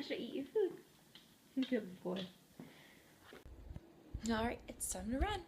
I should eat your food. You good boy. Alright, it's time to run.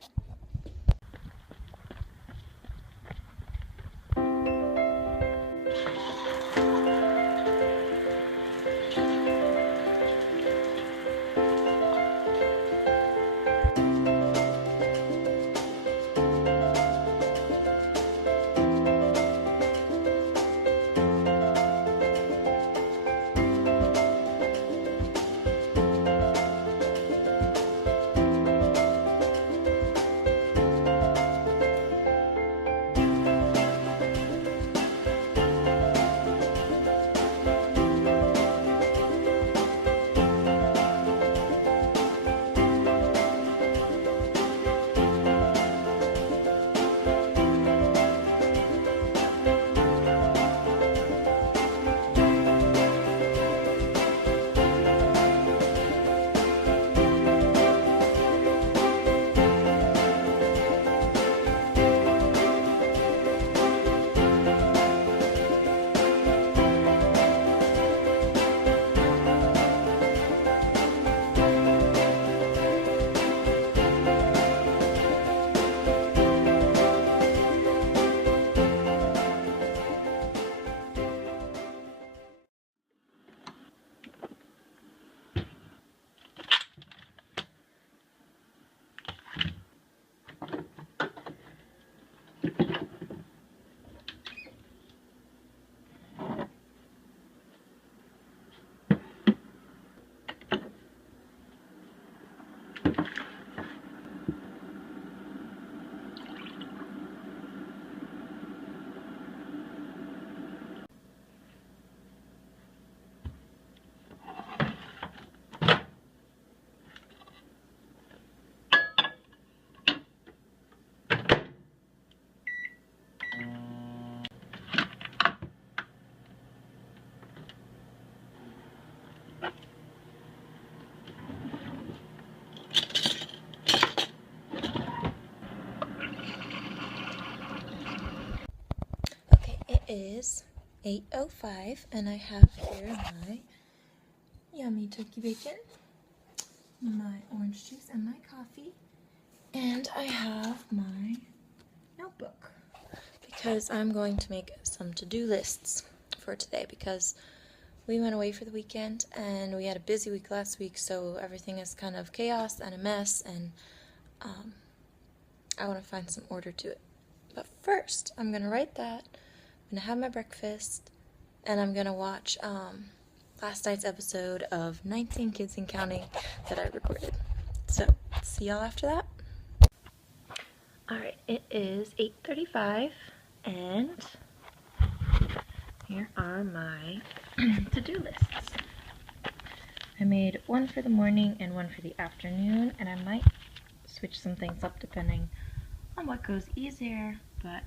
It is 8:05 and I have here my yummy turkey bacon, my orange juice and my coffee, and I have my notebook because I'm going to make some to-do lists for today because we went away for the weekend and we had a busy week last week, so everything is kind of chaos and a mess, and I want to find some order to it. But first, I'm going to write that. I'm gonna have my breakfast, and I'm gonna watch last night's episode of 19 Kids and Counting that I recorded. So, see y'all after that. Alright, it is 8:35, and here are my to-do lists. I made one for the morning and one for the afternoon, and I might switch some things up depending on what goes easier, but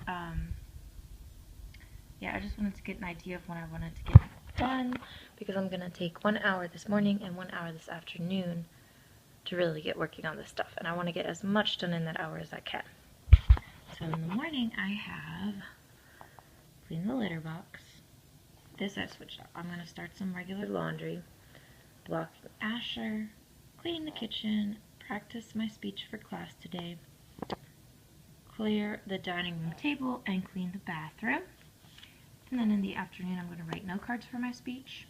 yeah, I just wanted to get an idea of when I wanted to get done, because I'm going to take 1 hour this morning and 1 hour this afternoon to really get working on this stuff. And I want to get as much done in that hour as I can. So in the morning, I have cleaned the litter box. This I switched up. I'm going to start some regular laundry, blocking Asher, cleaning the kitchen, practice my speech for class today, clear the dining room table, and clean the bathroom. And then in the afternoon, I'm going to write note cards for my speech,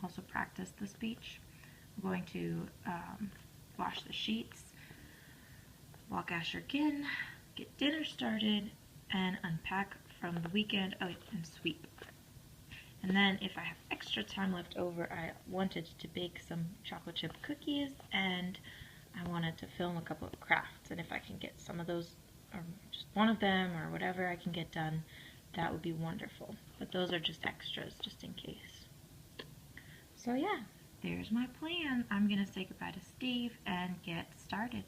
also practice the speech. I'm going to wash the sheets, walk Asher again, get dinner started, and unpack from the weekend, and sweep. And then if I have extra time left over, I wanted to bake some chocolate chip cookies, and I wanted to film a couple of crafts. And if I can get some of those, or just one of them, or whatever I can get done, that would be wonderful. But those are just extras, just in case. So yeah, there's my plan. I'm gonna say goodbye to Steve and get started.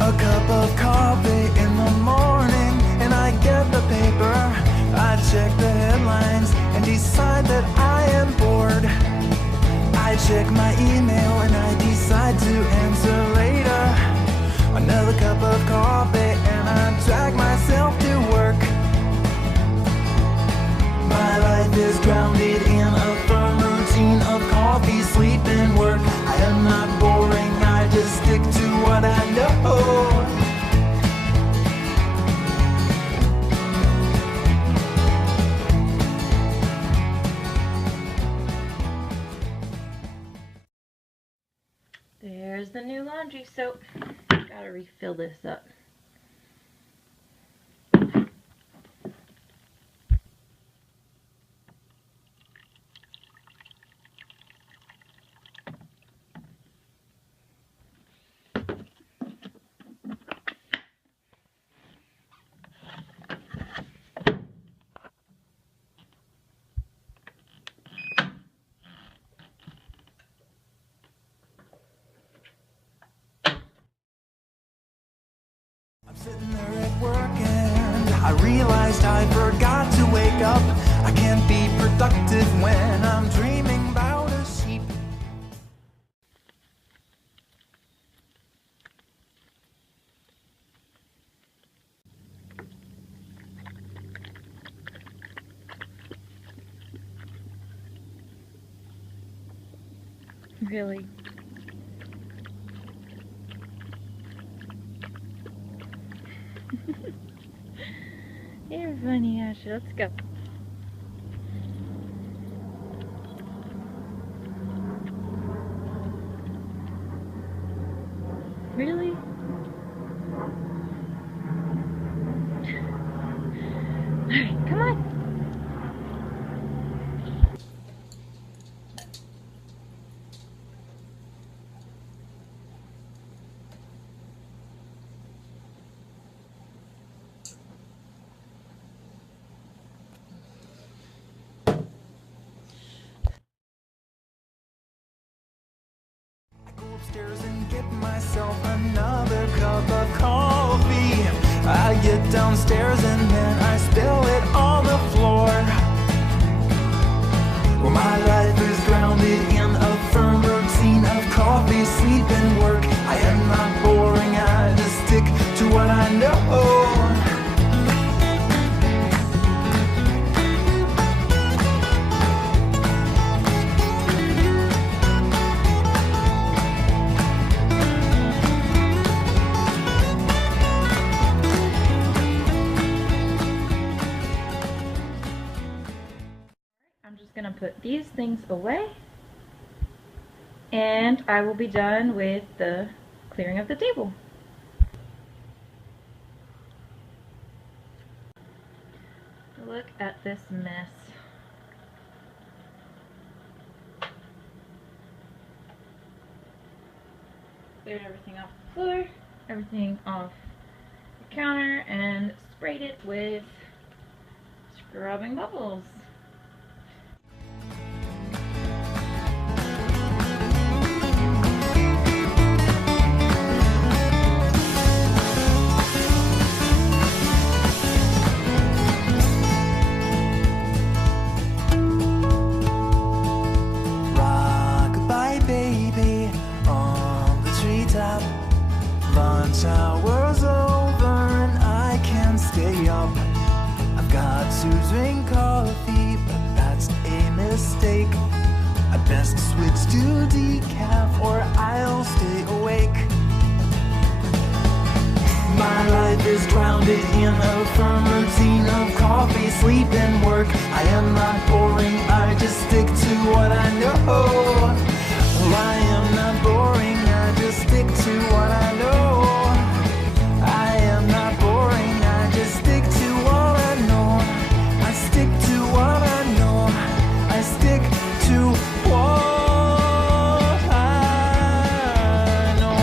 A cup of coffee in the morning, and I get the paper. I check the headlines and decide that I am bored. I check my email and I decide to answer later. Another cup of coffee and I drag myself to work. My life is grounded in a firm routine of coffee, sleep, and work. I am not boring, I just stick to what I know. There's the new laundry soap. Gotta refill this up. I'm sitting there at work and I realized I forgot to wake up. I can't be productive when I'm dreaming about a sheep. Really? You're funny, Ashley. Let's go. Really? Alright, come on. Upstairs and get myself another cup of coffee. I get downstairs and then I spill it on the floor. Well, my life is grounded in a firm routine of coffee, sleep, and work. I am not boring, I just stick to what I know. I'm just gonna put these things away and I will be done with the clearing of the table. Look at this mess. Cleared everything off the floor, everything off the counter, and sprayed it with scrubbing bubbles. Lunch hour's over and I can't stay up. I've got to drink coffee, but that's a mistake. I'd best switch to decaf or I'll stay awake. My life is grounded in a firm routine of coffee, sleep, and work. I am not boring, I just stick to what I know. I am not boring, I just stick to what I know. I am not boring, I just stick to what I know. I stick to what I know. I stick to what I know.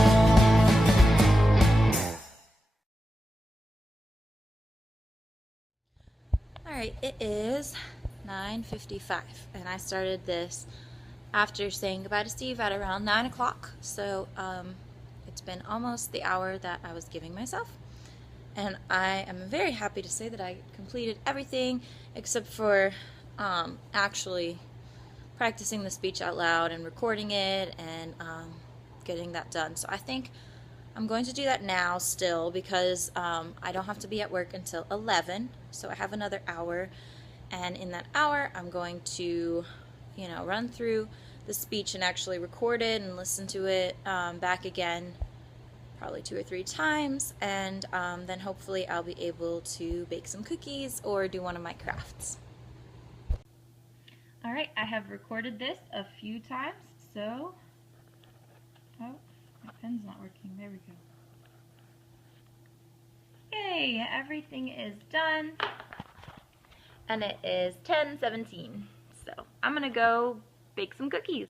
Alright, it is 9:55 and I started this after saying goodbye to Steve at around 9 o'clock. So it's been almost the hour that I was giving myself. And I am very happy to say that I completed everything except for actually practicing the speech out loud and recording it and getting that done. So I think I'm going to do that now still because I don't have to be at work until 11, so I have another hour, and in that hour I'm going to, you know, run through the speech and actually record it and listen to it back again probably 2 or 3 times, and then hopefully I'll be able to bake some cookies or do one of my crafts. Alright, I have recorded this a few times, so... Oh, my pen's not working. There we go. Yay! Everything is done. And it is 10:17. So I'm gonna go bake some cookies.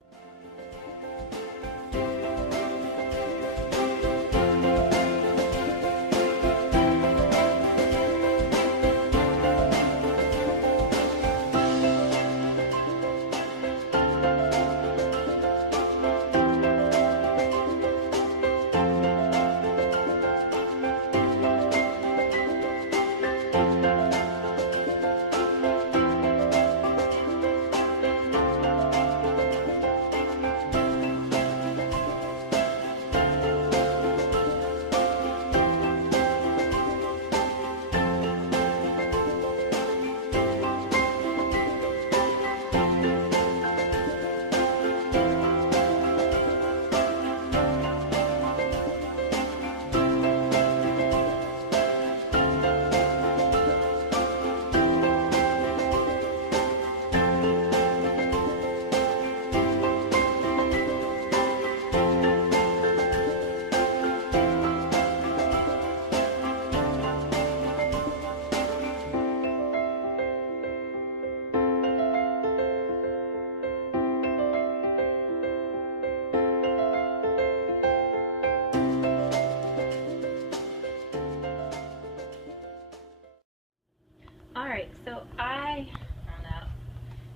Alright, so I found out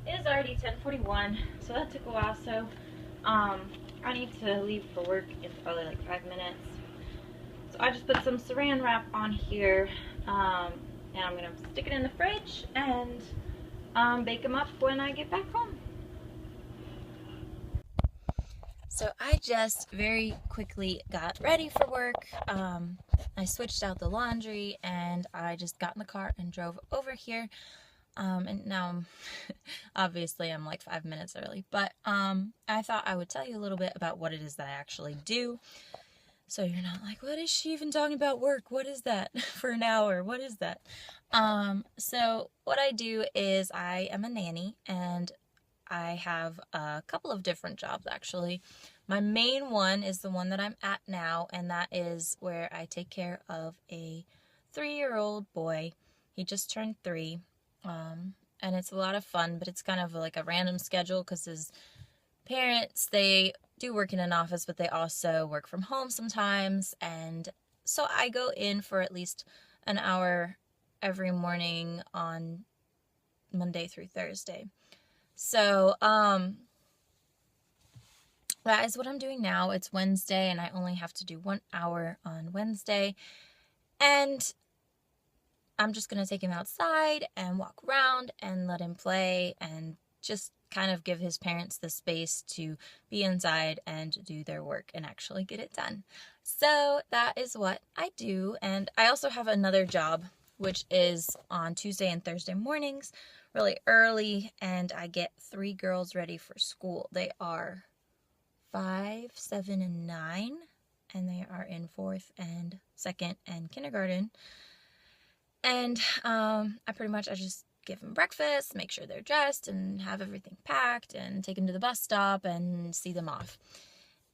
it is already 10:41, so that took a while. So I need to leave for work in probably like 5 minutes. So I just put some saran wrap on here, and I'm gonna stick it in the fridge and bake them up when I get back home. So I just very quickly got ready for work. I switched out the laundry and I just got in the car and drove over here. And now, obviously, I'm like 5 minutes early, but I thought I would tell you a little bit about what it is that I actually do. So you're not like, what is she even talking about work? What is that for an hour? What is that? So what I do is I am a nanny, and I have a couple of different jobs actually. My main one is the one that I'm at now, and that is where I take care of a 3-year-old boy. He just turned 3, and it's a lot of fun, but it's kind of like a random schedule because his parents, they do work in an office, but they also work from home sometimes, and so I go in for at least an hour every morning on Monday through Thursday. So, that is what I'm doing now. It's Wednesday, and I only have to do 1 hour on Wednesday, and I'm just going to take him outside and walk around and let him play and just kind of give his parents the space to be inside and do their work and actually get it done. So that is what I do, and I also have another job, which is on Tuesday and Thursday mornings, really early, and I get 3 girls ready for school. They are 5, 7, and 9, and they are in 4th and 2nd and kindergarten. And I just give them breakfast, make sure they're dressed, and have everything packed, and take them to the bus stop and see them off.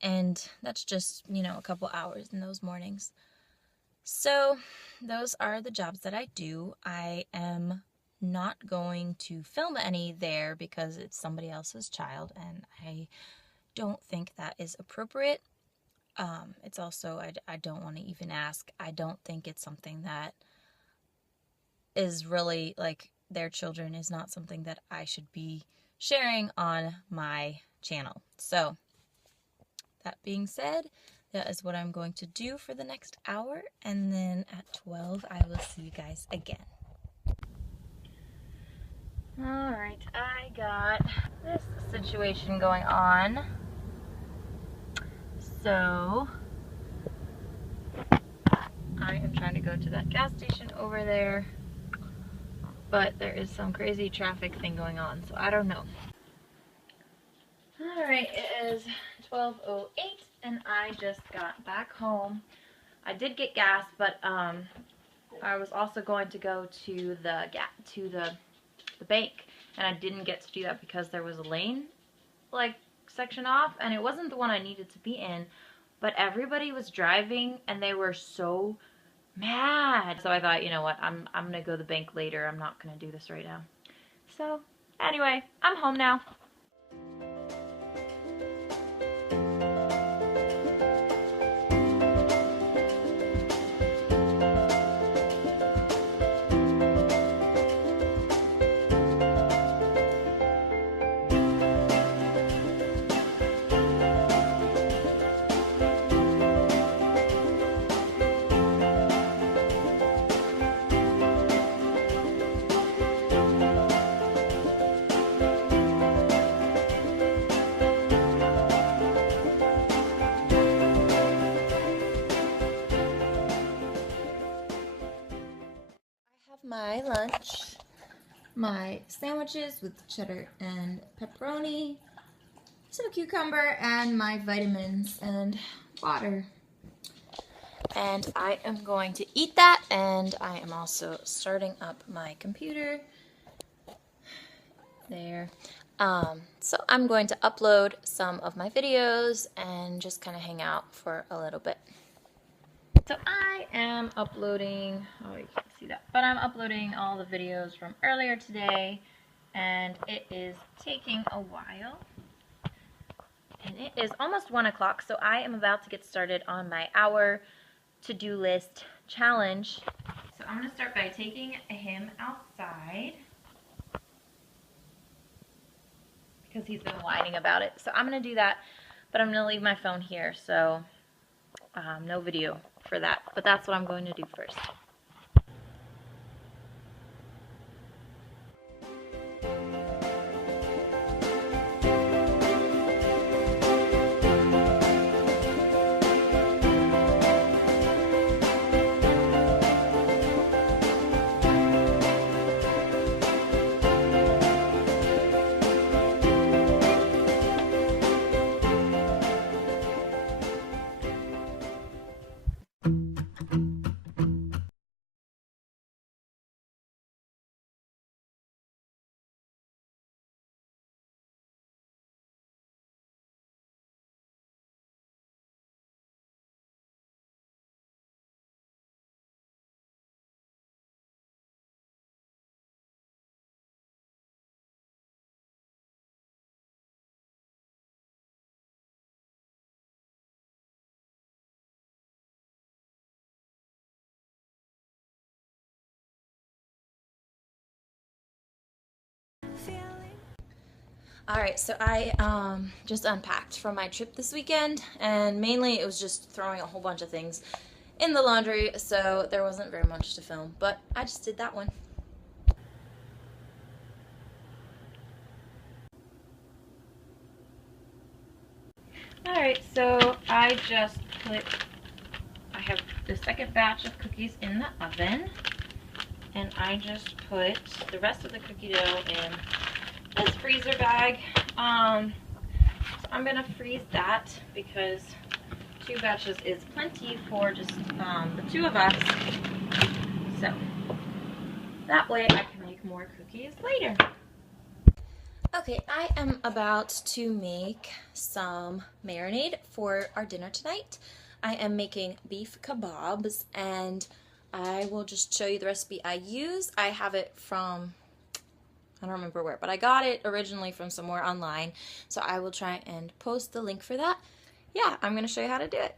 And that's just, a couple hours in those mornings. So those are the jobs that I do. I am not going to film any there because it's somebody else's child, and I don't think that is appropriate. It's also, I don't want to even ask. I don't think it's something that is really, like, their children is not something that I should be sharing on my channel. So, that being said, that is what I'm going to do for the next hour, and then at 12, I will see you guys again. Alright, I got this situation going on. So I am trying to go to that gas station over there, but there is some crazy traffic thing going on, so I don't know. Alright, it is 12:08 and I just got back home. I did get gas, but I was also going to go to the bank, and I didn't get to do that because there was a lane like section off, and it wasn't the one I needed to be in, but everybody was driving and they were so mad. So I thought, you know what, I'm gonna go to the bank later. I'm not gonna do this right now. So anyway, I'm home now. My lunch, my sandwiches with cheddar and pepperoni, some cucumber, and my vitamins and water. And I am going to eat that, and I am also starting up my computer there. So I'm going to upload some of my videos and just kind of hang out for a little bit. So I am uploading, oh you can't see that, but I'm uploading all the videos from earlier today, and it is taking a while. And it is almost 1 o'clock, so I am about to get started on my hour to-do list challenge. So I'm going to start by taking him outside, because he's been whining about it. So I'm going to do that, but I'm going to leave my phone here, so no video for that, but that's what I'm going to do first. Alright, so I just unpacked from my trip this weekend, and mainly it was just throwing a whole bunch of things in the laundry, so there wasn't very much to film, but I just did that one. Alright, so I have the second batch of cookies in the oven, and I just put the rest of the cookie dough in this freezer bag. So I'm gonna freeze that because 2 batches is plenty for just the 2 of us. So that way I can make more cookies later. Okay, I am about to make some marinade for our dinner tonight. I am making beef kebabs, and I will just show you the recipe I use. I have it from, I don't remember where, but I got it originally from somewhere online, so I will try and post the link for that. Yeah, I'm going to show you how to do it.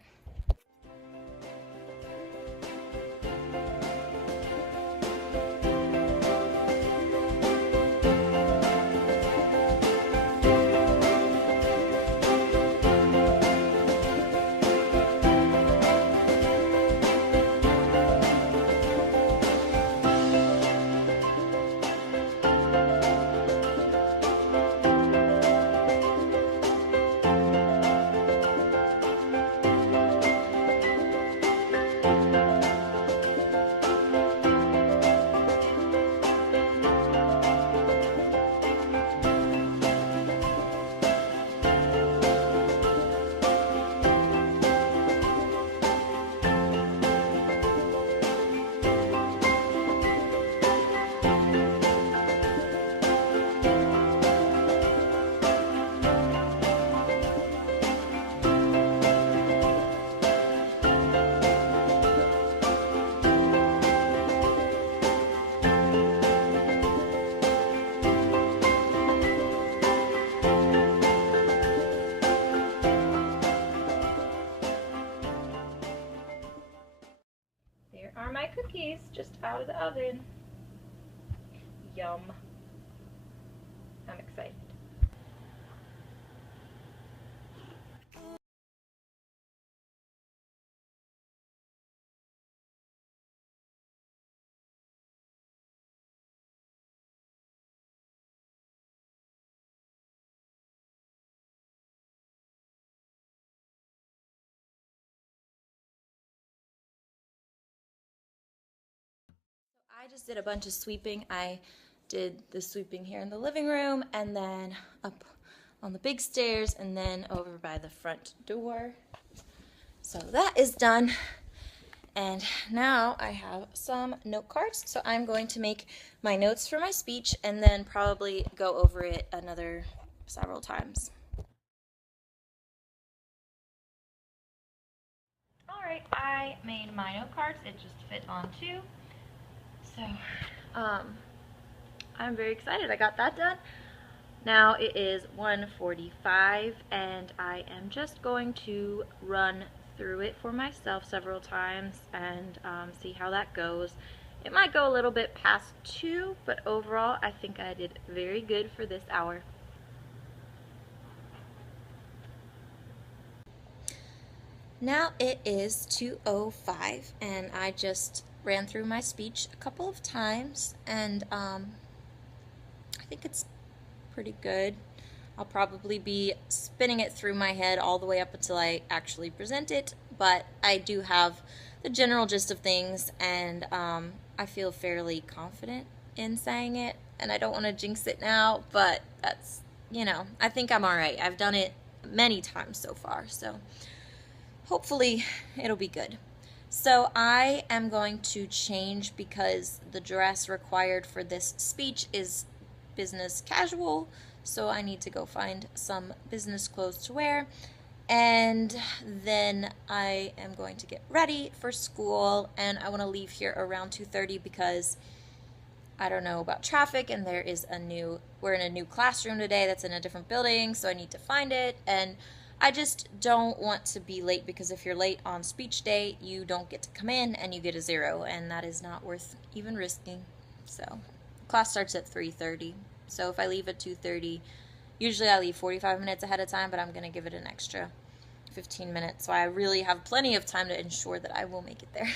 just out of the oven. Yum. I'm excited. I just did a bunch of sweeping. I did the sweeping here in the living room and then up on the big stairs and then over by the front door. So that is done. And now I have some note cards. So I'm going to make my notes for my speech and then probably go over it another several times. All right, I made my note cards. It just fit on two. So, I'm very excited. I got that done. Now it is 1:45 and I am just going to run through it for myself several times and see how that goes. It might go a little bit past 2, but overall I think I did very good for this hour. Now it is 2:05 and I just ran through my speech a couple of times and I think it's pretty good. I'll probably be spinning it through my head all the way up until I actually present it, but I do have the general gist of things and I feel fairly confident in saying it, and I don't want to jinx it now, but that's, you know, I think I'm alright. I've done it many times so far, so hopefully it'll be good. So I am going to change because the dress required for this speech is business casual, so I need to go find some business clothes to wear, and then I am going to get ready for school, and I want to leave here around 2:30 because I don't know about traffic, and we're in a new classroom today that's in a different building, so I need to find it, and I just don't want to be late because if you're late on speech day, you don't get to come in and you get a 0, and that is not worth even risking. So class starts at 3:30, so if I leave at 2:30, usually I leave 45 minutes ahead of time, but I'm going to give it an extra 15 minutes, so I really have plenty of time to ensure that I will make it there.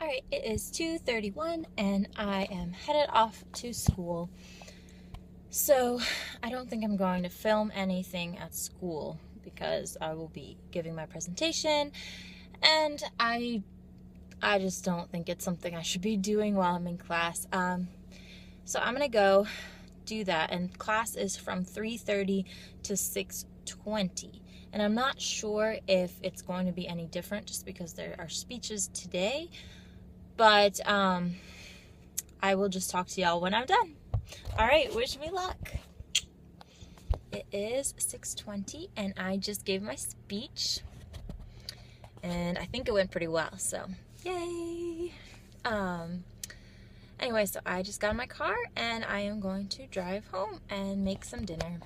Alright, it is 2:31 and I am headed off to school. So I don't think I'm going to film anything at school because I will be giving my presentation, and I just don't think it's something I should be doing while I'm in class. So I'm gonna go do that, and class is from 3:30 to 6:20, and I'm not sure if it's going to be any different just because there are speeches today, but I will just talk to y'all when I'm done. Alright, wish me luck. It is 6:20 and I just gave my speech and I think it went pretty well, so yay. Anyway, so I just got in my car and I am going to drive home and make some dinner.